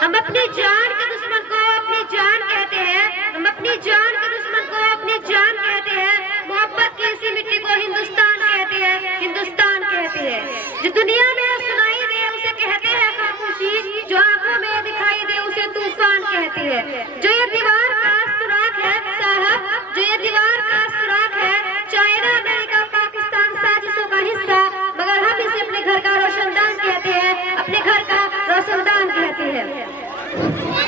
हम अपनी जान के दुश्मन को अपनी जान कहते हैं, हम अपनी जान के दुश्मन को अपनी जान कहते हैं। मोहब्बत की इसी मिट्टी को हिंदुस्तान कहते हैं, हिंदुस्तान कहते हैं। जो दुनिया में सुनाई दे उसे कहते हैं खामोशी, जो आंखों में दिखाई दे उसे तूफान कहते हैं। जो ये दीवार का सुराख है साहब, जो ये दीवार का सुराख है, चाइना अमेरिका पाकिस्तान साजिशों का हिस्सा, मगर हम इसे अपने घर का रोशनदान कहते हैं, अपने घर का रोशनदान कहते हैं।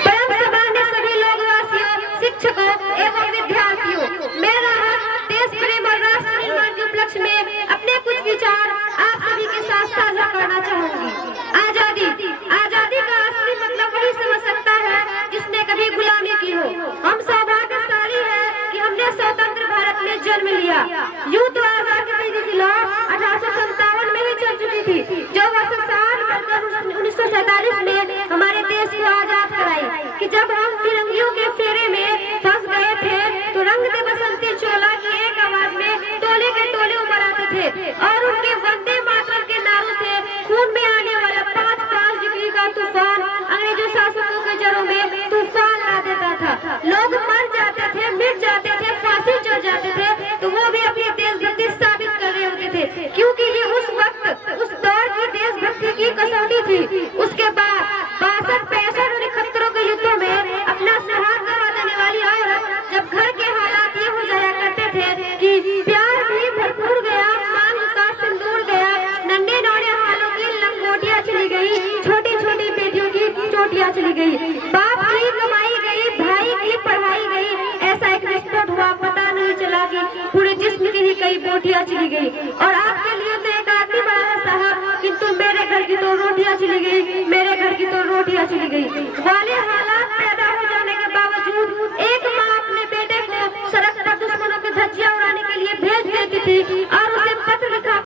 परम सभा ने सभी लोकवासियों, शिक्षकों एवं विद्यार्थियों, मेरा देश प्रेम और राष्ट्र निर्माण के उपलक्ष्य में अपने कुछ विचार आप सभी के साथ साझा करना चाहूंगी। आजादी, आजादी का असली मतलब वही समझ सकता है जिसने कभी गुलामी की हो। हम सौभाग्यशाली है कि हमने स्वतंत्र भारत में जन्म लिया। यूं तो आजादी की लहर 1857 में ही चल चुकी थी, जो वर्ष साल 1947 में हमारे देश को आजाद कराई। कि जब हम फिरंगियों के फेरे में फंस गए थे तो रंग दे बसंती चोला की एक आवाज में टोले के टोले उमड़ आते थे और उनके वंदे मातरम के नारों से खून में आने वाला 5-5 डिग्री का तूफान अंग्रेजों शासकों के जड़ों में तूफान ला देता था। लोग मर जाते थे, मिट जाते थे, फांसी चढ़ जाते थे, तो वो भी अपनी देशभक्ति साबित कर रहे होते थे, क्योंकि ये उस वक्त उस दौर की देशभक्ति की कसौटी थी। उसके बाद 62-65 और 71 के युद्धों में अपना सुहाग गवा देने वाली औरत जब घर के हालात ये हो जाया करते थे कि प्यार भी भरपूर गया, मांग का सिंदूर गया, नन्हे नौने हालों की लंगोटियां चली गई, छोटी छोटी बेटियों की चोटियां चली गई, बाप की कमाई गई, भाई की पढ़ाई गई, ऐसा एक विस्फोट हुआ, पता नहीं चला कि पूरे जिस्म की ही कई बोटियां चली गई। और आपके लिए तो एक आदमी बड़ा है साहब, किंतु मेरे घर की तो रोटियां चली गई, मेरे घर की तो रोटियां चली गई। वाले हालात